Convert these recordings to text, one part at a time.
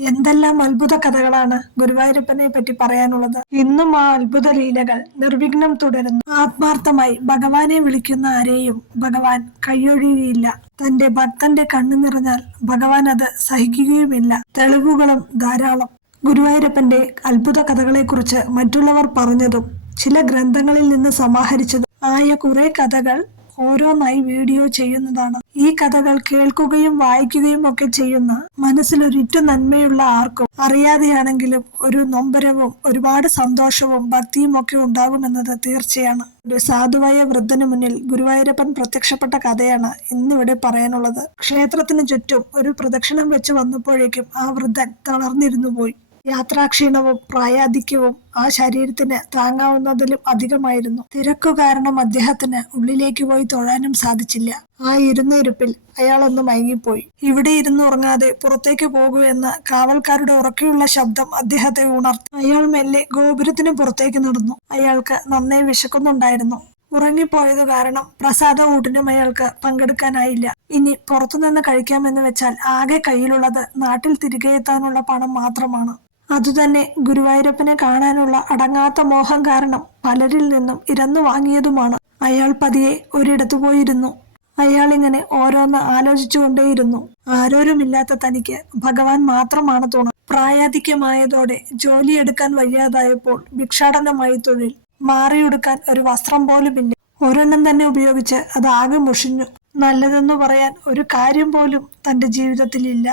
എന്തെല്ലാം അത്ഭുത കഥകളാണ് ഗുരുവായൂരപ്പനെ പറ്റി പറയാനുള്ളത്. ഇന്നും ആ അത്ഭുത ലീലകൾ നിർവിഘ്നം തുടരുന്നു. ആത്മാർത്ഥമായി ഭഗവാനെ വിളിക്കുന്ന ആരെയും ഭഗവാൻ കൈയൊഴിയുകയില്ല. തന്റെ ഭക്തന്റെ കണ്ണു നിറഞ്ഞാൽ ഭഗവാൻ അത് സഹിക്കുകയുമില്ല. തെളിവുകളും ധാരാളം. ഗുരുവായൂരപ്പന്റെ അത്ഭുത കഥകളെക്കുറിച്ച് മറ്റുള്ളവർ പറഞ്ഞതും ചില ഗ്രന്ഥങ്ങളിൽ നിന്ന് സമാഹരിച്ചതും ആയ കുറെ കഥകൾ ഓരോന്നായി വീഡിയോ ചെയ്യുന്നതാണ്. ഈ കഥകൾ കേൾക്കുകയും വായിക്കുകയും ഒക്കെ ചെയ്യുന്ന മനസ്സിലൊരിറ്റു നന്മയുള്ള ആർക്കും അറിയാതെയാണെങ്കിലും ഒരു നൊമ്പരവും ഒരുപാട് സന്തോഷവും ഭക്തിയും ഒക്കെ ഉണ്ടാകുമെന്നത് തീർച്ചയാണ്. ഒരു സാധുവായ വൃദ്ധന് മുന്നിൽ ഗുരുവായൂരപ്പൻ പ്രത്യക്ഷപ്പെട്ട കഥയാണ് ഇന്നിവിടെ പറയാനുള്ളത്. ക്ഷേത്രത്തിന് ചുറ്റും ഒരു പ്രദക്ഷിണം വെച്ച് വന്നപ്പോഴേക്കും ആ വൃദ്ധൻ തളർന്നിരുന്നു പോയി. യാത്രാക്ഷീണവും പ്രായാധിക്യവും ആ ശരീരത്തിന് താങ്ങാവുന്നതിലും അധികമായിരുന്നു. തിരക്കു കാരണം അദ്ദേഹത്തിന് ഉള്ളിലേക്ക് പോയി തൊഴാനും സാധിച്ചില്ല. ആ ഇരുന്നിരുപ്പിൽ അയാളൊന്ന് മയങ്ങിപ്പോയി. ഇവിടെ ഇരുന്ന് ഉറങ്ങാതെ പുറത്തേക്ക് പോകൂ എന്ന കാവൽക്കാരുടെ ഉറക്കെയുള്ള ശബ്ദം അദ്ദേഹത്തെ ഉണർത്തി. അയാൾ മെല്ലെ ഗോപുരത്തിന് പുറത്തേക്ക് നടന്നു. അയാൾക്ക് നന്നേ വിശക്കുന്നുണ്ടായിരുന്നു. ഉറങ്ങിപ്പോയത് കാരണം പ്രസാദ ഊട്ടിനും അയാൾക്ക് പങ്കെടുക്കാനായില്ല. ഇനി പുറത്തുനിന്ന് കഴിക്കാമെന്ന് വെച്ചാൽ ആകെ കയ്യിലുള്ളത് നാട്ടിൽ തിരികെ എത്താനുള്ള പണം മാത്രമാണ്. അതുതന്നെ ഗുരുവായൂരപ്പനെ കാണാനുള്ള അടങ്ങാത്ത മോഹം കാരണം പലരിൽ നിന്നും ഇരന്നു വാങ്ങിയതുമാണ്. അയാൾ പതിയെ ഒരിടത്തു പോയിരുന്നു. അയാൾ ഇങ്ങനെ ഓരോന്ന് ആലോചിച്ചുകൊണ്ടേയിരുന്നു. ആരോരുമില്ലാത്ത തനിക്ക് ഭഗവാൻ മാത്രമാണ് തുണ. പ്രായാധിക്യമായതോടെ ജോലിയെടുക്കാൻ വയ്യാതായപ്പോൾ ഭിക്ഷാടനമായി തൊഴിൽ. മാറിയുടുക്കാൻ ഒരു വസ്ത്രം പോലുമില്ല. ഒരെണ്ണം തന്നെ ഉപയോഗിച്ച് അതാകെ മുഷിഞ്ഞു. നല്ലതെന്നു പറയാൻ ഒരു കാര്യം പോലും തന്റെ ജീവിതത്തിലില്ല.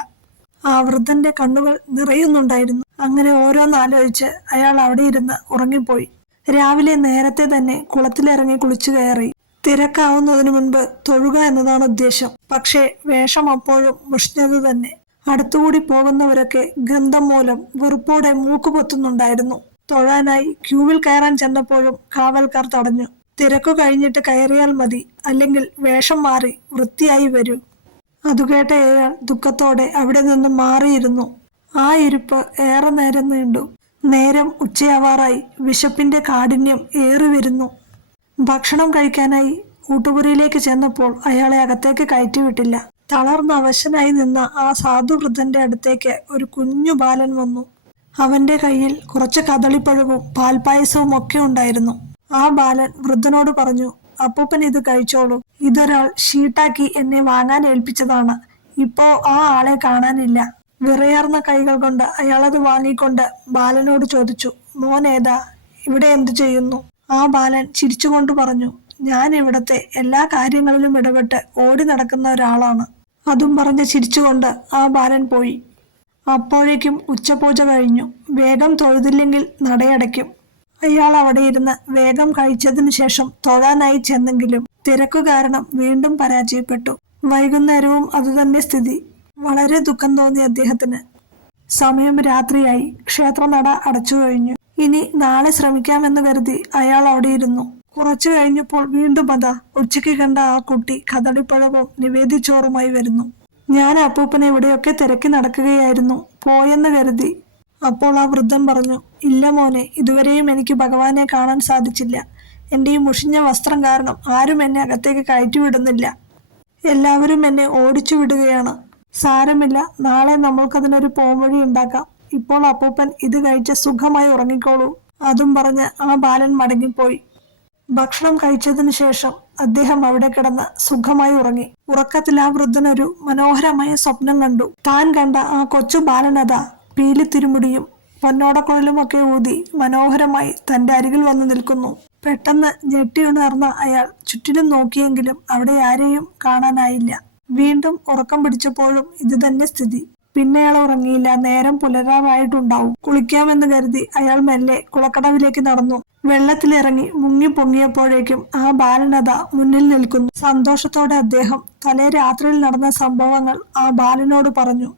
ആ വൃദ്ധന്റെ കണ്ണുകൾ നിറയുന്നുണ്ടായിരുന്നു. അങ്ങനെ ഓരോന്നാലോചിച്ച് അയാൾ അവിടെ ഇരുന്ന് ഉറങ്ങിപ്പോയി. രാവിലെ നേരത്തെ തന്നെ കുളത്തിലിറങ്ങി കുളിച്ചു കയറി. തിരക്കാവുന്നതിനു മുൻപ് തൊഴുക എന്നതാണ് ഉദ്ദേശം. പക്ഷേ വേഷം അപ്പോഴും മുഷിഞ്ഞത് തന്നെ. അടുത്തുകൂടി പോകുന്നവരൊക്കെ ഗന്ധം മൂലം വെറുപ്പോടെ മൂക്കുപൊത്തുന്നുണ്ടായിരുന്നു. തൊഴാനായി ക്യൂവിൽ കയറാൻ ചെന്നപ്പോഴും കാവൽക്കാർ തടഞ്ഞു. തിരക്കു കഴിഞ്ഞിട്ട് കയറിയാൽ മതി, അല്ലെങ്കിൽ വേഷം മാറി വൃത്തിയായി വരൂ. അതുകേട്ട അയാൾ ദുഃഖത്തോടെ അവിടെ നിന്നും മാറിയിരുന്നു. ആ ഇരിപ്പ് ഏറെ നേരം നീണ്ടു. നേരം ഉച്ചയാവാറായി. വിശപ്പിന്റെ കാഠിന്യം ഏറി വരുന്നു. ഭക്ഷണം കഴിക്കാനായി ഊട്ടുപുരയിലേക്ക് ചെന്നപ്പോൾ അയാളെ അകത്തേക്ക് കയറ്റിവിട്ടില്ല. തളർന്ന് അവശനായി നിന്ന ആ സാധുവൃദ്ധന്റെ അടുത്തേക്ക് ഒരു കുഞ്ഞു ബാലൻ വന്നു. അവന്റെ കയ്യിൽ കുറച്ച് കദളിപ്പഴവും പാൽപ്പായസവും ഒക്കെ ഉണ്ടായിരുന്നു. ആ ബാലൻ വൃദ്ധനോട് പറഞ്ഞു, അപ്പൂപ്പൻ ഇത് കഴിച്ചോളൂ. ഇതൊരാൾ ഷീട്ടാക്കി എന്നെ വാങ്ങാൻ ഏൽപ്പിച്ചതാണ്. ഇപ്പോ ആ ആളെ കാണാനില്ല. വിറയാർന്ന കൈകൾ കൊണ്ട് അയാളത് വാങ്ങിക്കൊണ്ട് ബാലനോട് ചോദിച്ചു, മോൻ ഏതാ? ഇവിടെ എന്തു ചെയ്യുന്നു? ആ ബാലൻ ചിരിച്ചുകൊണ്ട് പറഞ്ഞു, ഞാൻ ഇവിടത്തെ എല്ലാ കാര്യങ്ങളിലും ഇടപെട്ട് ഓടി നടക്കുന്ന ഒരാളാണ്. അതും പറഞ്ഞ് ചിരിച്ചുകൊണ്ട് ആ ബാലൻ പോയി. അപ്പോഴേക്കും ഉച്ചപൂജ കഴിഞ്ഞു. വേഗം തൊഴുതില്ലെങ്കിൽ നടയടയ്ക്കും. അയാൾ അവിടെ ഇരുന്ന് വേഗം കഴിച്ചതിനു ശേഷം തൊഴാനായി ചെന്നെങ്കിലും തിരക്കു കാരണം വീണ്ടും പരാജയപ്പെട്ടു. വൈകുന്നേരവും അതുതന്നെ സ്ഥിതി. വളരെ ദുഃഖം തോന്നി അദ്ദേഹത്തിന്. സമയം രാത്രിയായി. ക്ഷേത്രനട അടച്ചു കഴിഞ്ഞു. ഇനി നാളെ ശ്രമിക്കാമെന്ന് കരുതി അയാൾ അവിടെ ഇരുന്നു. കുറച്ചു കഴിഞ്ഞപ്പോൾ വീണ്ടും അതാ ഉച്ചയ്ക്ക് കണ്ട ആ കുട്ടി കദളിപ്പഴവും നിവേദ്യച്ചോറുമായി വരുന്നു. ഞാൻ അപ്പൂപ്പനെ ഇവിടെയൊക്കെ തിരക്കി നടക്കുകയായിരുന്നു, പോയെന്ന് കരുതി. അപ്പോൾ ആ വൃദ്ധൻ പറഞ്ഞു, ഇല്ല മോനെ, ഇതുവരെയും എനിക്ക് ഭഗവാനെ കാണാൻ സാധിച്ചില്ല. എൻ്റെ ഈ മുഷിഞ്ഞ വസ്ത്രം കാരണം ആരും എന്നെ അകത്തേക്ക് കയറ്റിവിടുന്നില്ല. എല്ലാവരും എന്നെ ഓടിച്ചു വിടുകയാണ്. സാരമില്ല, നാളെ നമ്മൾക്കതിനൊരു പോംവഴി ഉണ്ടാക്കാം. ഇപ്പോൾ അപ്പൂപ്പൻ ഇത് കഴിച്ച് സുഖമായി ഉറങ്ങിക്കോളൂ. അതും പറഞ്ഞ് ആ ബാലൻ മടങ്ങിപ്പോയി. ഭക്ഷണം കഴിച്ചതിന് ശേഷം അദ്ദേഹം അവിടെ കിടന്ന് സുഖമായി ഉറങ്ങി. ഉറക്കത്തിൽ ആ വൃദ്ധനൊരു മനോഹരമായ സ്വപ്നം കണ്ടു. താൻ കണ്ട ആ കൊച്ചു ബാലനത പീലി തിരുമുടിയും പൊന്നോടക്കുഴലും ഒക്കെ ഊതി മനോഹരമായി തന്റെ അരികിൽ വന്നു നിൽക്കുന്നു. പെട്ടെന്ന് ഞെട്ടിയുണർന്ന അയാൾ ചുറ്റിനും നോക്കിയെങ്കിലും അവിടെ ആരെയും കാണാനായില്ല. വീണ്ടും ഉറക്കം പിടിച്ചപ്പോഴും ഇത് തന്നെ സ്ഥിതി. പിന്നെ അയാൾ ഉറങ്ങിയില്ല. നേരം പുലരാറായിട്ടുണ്ടാവും. കുളിക്കാമെന്ന് കരുതി അയാൾ മെല്ലെ കുളക്കടവിലേക്ക് നടന്നു. വെള്ളത്തിലിറങ്ങി മുങ്ങി പൊങ്ങിയപ്പോഴേക്കും ആ ബാലനത മുന്നിൽ നിൽക്കുന്നു. സന്തോഷത്തോടെ അദ്ദേഹം തലേ രാത്രിയിൽ നടന്ന സംഭവങ്ങൾ ആ ബാലനോട് പറഞ്ഞു.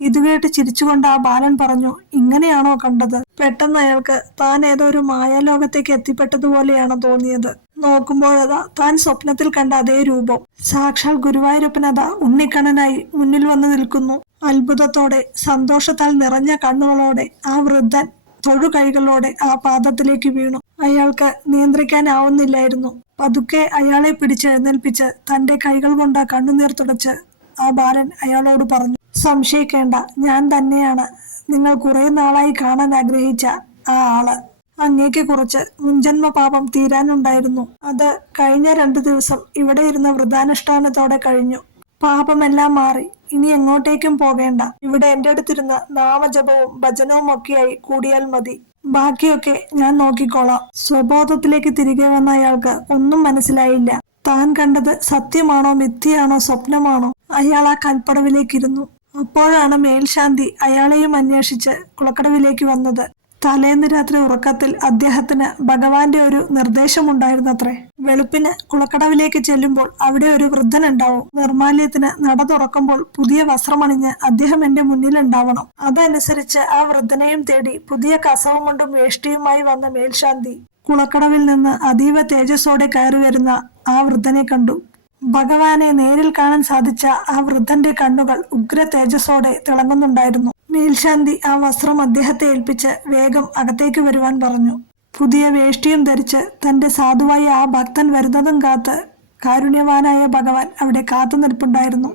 ഇത് കേട്ട് ചിരിച്ചുകൊണ്ട് ആ ബാലൻ പറഞ്ഞു, ഇങ്ങനെയാണോ കണ്ടത്? പെട്ടെന്ന് അയാൾക്ക് താൻ ഏതോ ഒരു മായാലോകത്തേക്ക് എത്തിപ്പെട്ടതുപോലെയാണ് തോന്നിയത്. നോക്കുമ്പോഴതാ താൻ സ്വപ്നത്തിൽ കണ്ട അതേ രൂപം. സാക്ഷാൽ ഗുരുവായൂരപ്പനതാ ഉണ്ണിക്കണ്ണനായി മുന്നിൽ വന്നു നിൽക്കുന്നു. അത്ഭുതത്തോടെ സന്തോഷത്താൽ നിറഞ്ഞ കണ്ണുകളോടെ ആ വൃദ്ധൻ തൊഴുകൈകളോടെ ആ പാദത്തിലേക്ക് വീണു. അയാൾക്ക് നിയന്ത്രിക്കാനാവുന്നില്ലായിരുന്നു. പതുക്കെ അയാളെ പിടിച്ചെഴുന്നേൽപ്പിച്ച് തന്റെ കൈകൾ കൊണ്ട് കണ്ണുനീർ തുടച്ച് ആ ബാലൻ അയാളോട് പറഞ്ഞു, സംശയിക്കേണ്ട, ഞാൻ തന്നെയാണ് നിങ്ങൾ കുറെ നാളായി കാണാൻ ആഗ്രഹിച്ച ആ ആള്. അങ്ങേക്ക് കുറച്ച് മുൻജന്മ പാപം തീരാനുണ്ടായിരുന്നു. അത് കഴിഞ്ഞ 2 ദിവസം ഇവിടെ ഇരുന്ന വ്രതാനുഷ്ഠാനത്തോടെ കഴിഞ്ഞു. പാപമെല്ലാം മാറി. ഇനി എങ്ങോട്ടേക്കും പോകേണ്ട. ഇവിടെ എന്റെ അടുത്തിരുന്ന് നാമജപവും ഭജനവും ഒക്കെയായി കൂടിയാൽ മതി. ബാക്കിയൊക്കെ ഞാൻ നോക്കിക്കോളാം. സ്വബോധത്തിലേക്ക് തിരികെ വന്ന അയാൾക്ക് ഒന്നും മനസ്സിലായില്ല. താൻ കണ്ടത് സത്യമാണോ മിഥ്യയാണോ സ്വപ്നമാണോ? അയാൾ ആ കൽപ്പടവിലേക്കിരുന്നു. അപ്പോഴാണ് മേൽശാന്തി അയാളെയും അന്വേഷിച്ച് കുളക്കടവിലേക്ക് വന്നത്. തലേന്ന് രാത്രി ഉറക്കത്തിൽ അദ്ദേഹത്തിന് ഭഗവാന്റെ ഒരു നിർദ്ദേശമുണ്ടായിരുന്നത്രേ. വെളുപ്പിന് കുളക്കടവിലേക്ക് ചെല്ലുമ്പോൾ അവിടെ ഒരു വൃദ്ധനുണ്ടാവും. നിർമാല്യത്തിന് നട തുറക്കുമ്പോൾ പുതിയ വസ്ത്രമണിഞ്ഞ് അദ്ദേഹം എന്റെ മുന്നിലുണ്ടാവണം. അതനുസരിച്ച് ആ വൃദ്ധനെയും തേടി പുതിയ കസവും കൊണ്ടും വേഷ്ടിയുമായി വന്ന മേൽശാന്തി കുളക്കടവിൽ നിന്ന് അതീവ തേജസ്സോടെ കയറി വരുന്ന ആ വൃദ്ധനെ കണ്ടു. ഭഗവാനെ നേരിൽ കാണാൻ സാധിച്ച ആ വൃദ്ധന്റെ കണ്ണുകൾ ഉഗ്ര തേജസ്സോടെ തിളങ്ങുന്നുണ്ടായിരുന്നു. മേൽശാന്തി ആ വസ്ത്രം അദ്ദേഹത്തെ ഏൽപ്പിച്ച് വേഗം അകത്തേക്ക് വരുവാൻ പറഞ്ഞു. പുതിയ വേഷ്ടിയും ധരിച്ച് തന്റെ സാധുവായ ആ ഭക്തൻ വരുന്നതും കാത്ത് കാരുണ്യവാനായ ഭഗവാൻ അവിടെ കാത്തു നിൽപ്പുണ്ടായിരുന്നു.